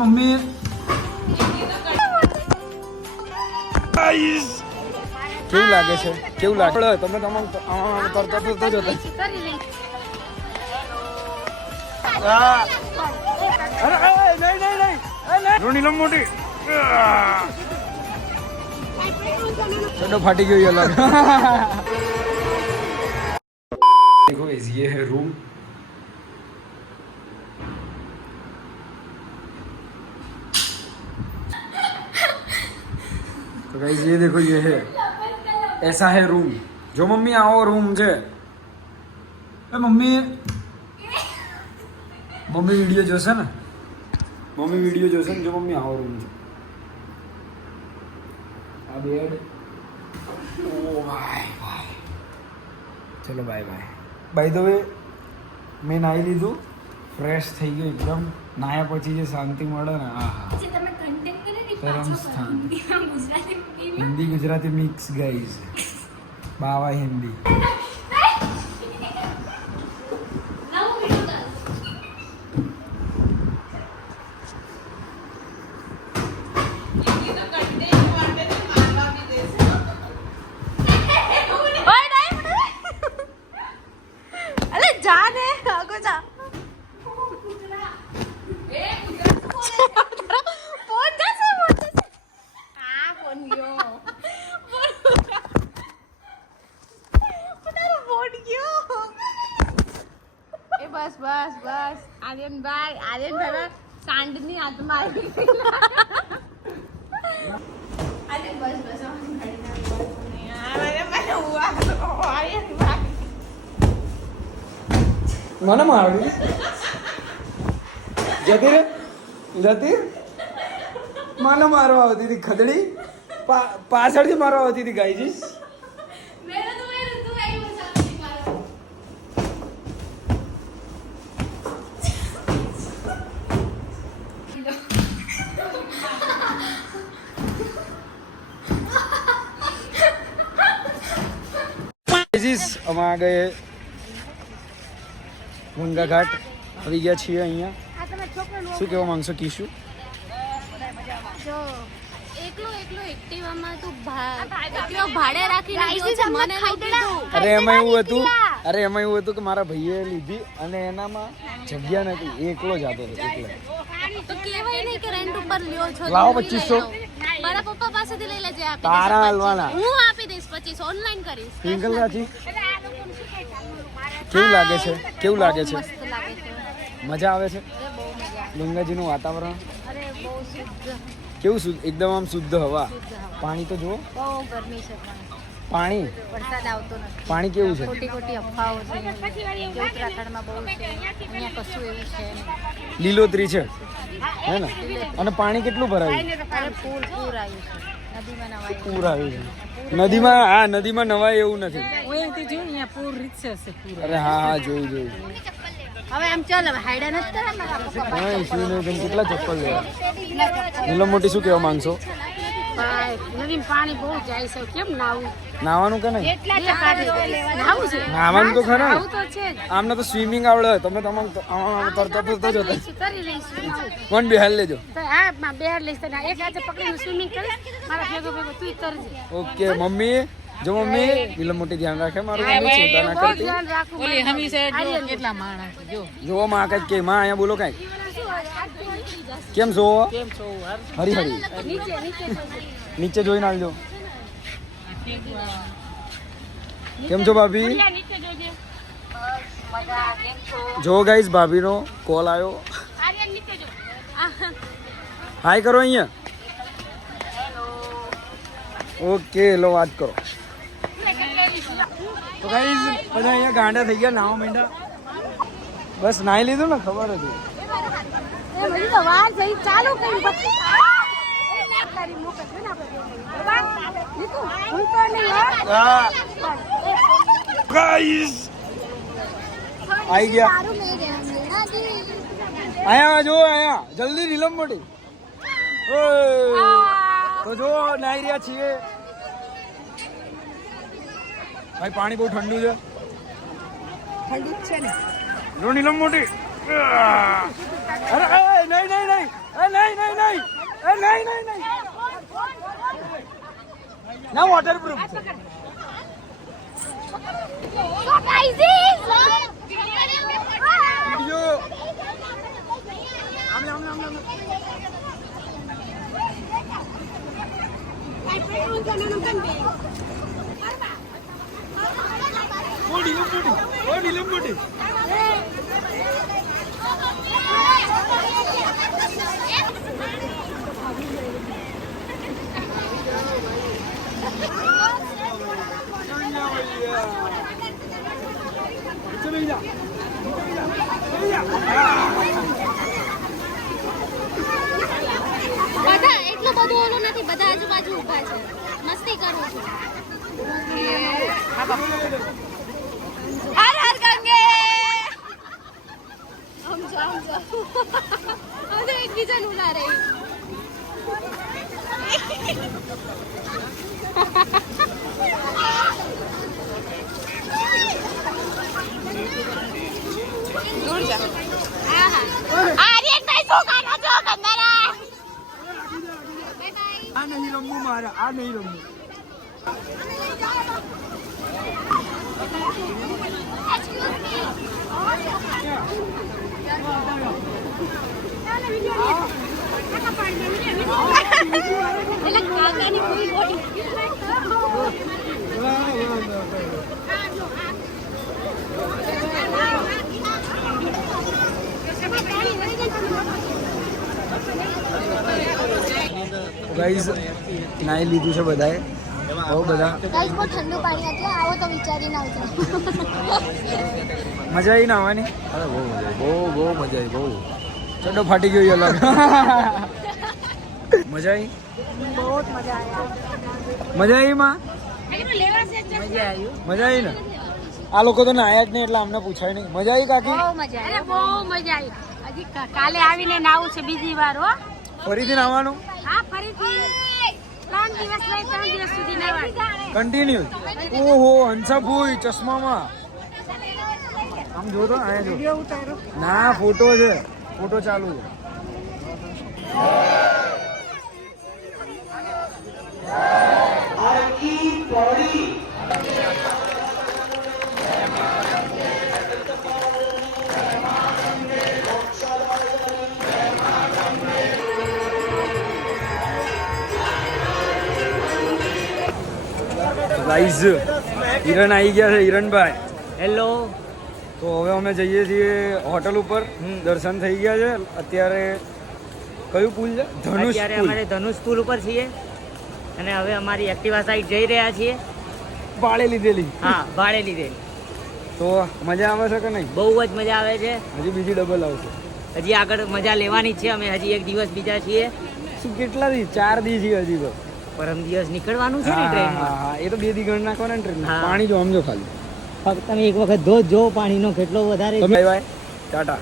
Mummy કેવું લાગે છે? કેવું લાગે? તમે તમામ તરતા તરતા જ હતા. નીલમ મોટી चलो फाटी गई अलग. देखो ये है रूम. तो गाइस ये देखो ये है, ऐसा है रूम. जो मम्मी आओ रूम છે. મમ્મી વિડીયો જોશે ને, મમ્મી વિડીયો જોશે ને. જો મમ્મી આવો રૂમ છે. આ બેડ. ઓ ભાઈ ભાઈ, ચલો bye bye. By the way મેં નાહી લીધું, ફ્રેશ થઈ ગયું એકદમ. નાહ્યા પછી જે શાંતિ મળે ને, આહા. પરમ સ્થાન. Hindi Gujarati mix guys. બાવા હિન્દી. બસ બસ બસ આર્યનભાઈ સાંડની આત્મા આવી બસ બસ મને મારવી જતી મને મારવા આવતી હતી. ખદડી પાછળથી મારવા આવતી હતી. ગાઈજીસ અમે આ ગયે ગંગા ઘાટ આવી ગયા છીએ. અહીંયા શું કહેવા માંગશો કીશું? અરે એમાં એવું હતું કે મારા ભાઈએ લીધી અને એનામાં જગ્યા નથી, એકલો જ હતો. લાવો 2500 મારા પપ્પા પાસેથી લઈ લેજે. તારા હલવાના હું આપી દઈશ 2500 ઓનલાઈન કરીશ. સિંગલ રાજી કેવું લાગે છે? કેવું લાગે છે? મસ્ત લાગે છે. મજા આવે છે? બહુ મજા. ગંગાજીનું વાતાવરણ અરે બહુ શુદ્ધ. કેવું શુદ્ધ? એકદમ આમ શુદ્ધ હવા. પાણી તો જુઓ. બહુ ગરમી છે પણ પાણી વરસાદ આવતો નથી. પાણી કેવું છે? ખોટી ખોટી અફવાઓ છે. ઉત્તરાખંડમાં બહુ છે, અહીંયા કશું એવું છે નહીં. લીલોતરી છે હે ને? અને પાણી કેટલું ભરાયું? અરે પૂર આવ્યું છે. નદીમાં નવાય. પૂર આવ્યું છે નદીમાં. હા, નદીમાં નવાય એવું નથી. અરે હા જોયું. હવે આમ ચાલ, હવે હાઈડા નથી કરવા. કેટલા ચપ્પલ લેવા? નીલમ મોટી શું કહેવા માંગશો? નદીમાં પાણી બહુ જાય છે, કેમ નાવું? નાવાનું કે નહીં? નાવું છે. નાવાનું તો ખરા. છે આમને તો સ્વિમિંગ આવડે. તમે તમામ તરતા તરતા જ હતા. કરી લઈશું. કોણ બિહાર લેજો. હા, બેહાર લઈશ. એક હાથે પકડીને સ્વિમિંગ કરીશ. મારા ભેગો તું કરજે. Okay mummy. જો મમ્મી નીલમ મોટી ધ્યાન રાખે મારું. ચિંતા ના કરતી. જોવો માં કઈક કે માં અહીંયા બોલો કઈક. કેમ છો? હરી હરી નીચે જોઈને આવજો. કેમ છો ભાભી? જો ગાઈસ ભાભીનો કોલ આવ્યો. હાય કરો અહીંયા. ઓકે લો વાત કરો. તો ગાઈસ બધા અહીંયા ગાંડા થઈ ગયા, નાવા માંડ્યા. બસ નાહી લીધું ને, ખબર હતી. આવી ગયા. આયા જો, આયા જલ્દી નીલમ મોટી. તો જો નાહી રહ્યા છીએ. ભાઈ પાણી બહુ ઠંડુ છે. ઠંડુ છે ને? જો નીલમ મોટી. અરે નહીં. ના વોટરપ્રૂફ છે વિડિયો લીંબુડી બધા એટલું બધું ઓલું નથી, બધા આજુબાજુ ઊભા છે, મસ્તી કરું છું. હર હર ગંગે સમજો હવે એકબીજાને ઉલા રહી. દૂર જા. આર્યનભાઈ શું કરો છો ગંદારા? આ નહીં રમવું મારે, આ નહીં રમવું. ગાઈઝ નાઈ લીધું છે બધાએ, બહુ બધા. ગાઈસ બહુ ઠંડુ પાણી એટલે આવો તો વિચારીને આવજો. મજા આવી નાવાની? અરે બહુ મજા આવી, બહુ મજા આવી, બહુ. ચડ્ડો ફાટી ગયો અલગ. મજા આવી? બહુ જ મજા આવી. મજા આવી માં? મજા આવી ને? આ લોકો તો નાયા જ નહીં એટલે અમને પૂછાય નહીં. મજા આવી કાકી? બહુ મજા આવી. બહુ મજા આવી. હજી કાલે આવીને નાવું છે બીજી વાર. હો ફરીથી નાવાનું? હા ફરીથી 3 દિવસ લઈ 3 દિવસ સુધી નાવાનું કન્ટિન્યુ. ઓહો હંસા ભૂઈ ચશ્મામાં. આમ જો તો આયા જો. ના ફોટો છે, ફોટો ચાલુ છે. ગાઈઝ હિરણ આવી ગયા છે, હિરણભાઈ. હેલો. તો હવે અમે જઈએ છીએ હોટલ ઉપર. દર્શન થઈ ગયા છે. અત્યારે કયું પુલ છે? ધનુષ અત્યારે પુલ. અમારે ધનુષ પુલ ઉપર છીએ અને હવે અમારી એક્ટિવા સાઈડ જઈ રહ્યા છીએ. ભાડે લીધેલી. હા ભાડે લીધેલી. તો મજા આવે છે કે નહીં? બહુ જ મજા આવે છે. હજી બીજી ડબલ આવશે. હજી આગળ મજા લેવાની જ છે. અમે હજી એક દિવસ બીજા છીએ. શું કેટલા દી? 4 દી છે હજી તો. પરમ દિવસ નીકળવાનું છે ને હા ટ્રેનમાં. હા, એ તો 2 દી ગણ નાખવાના ને ટ્રેન. હા. પાણી જો આમ જો ખાલી. ફક્ત તમે એક વખત ધો પાણીનો કેટલો વધારે બાય બાય, ટાટા.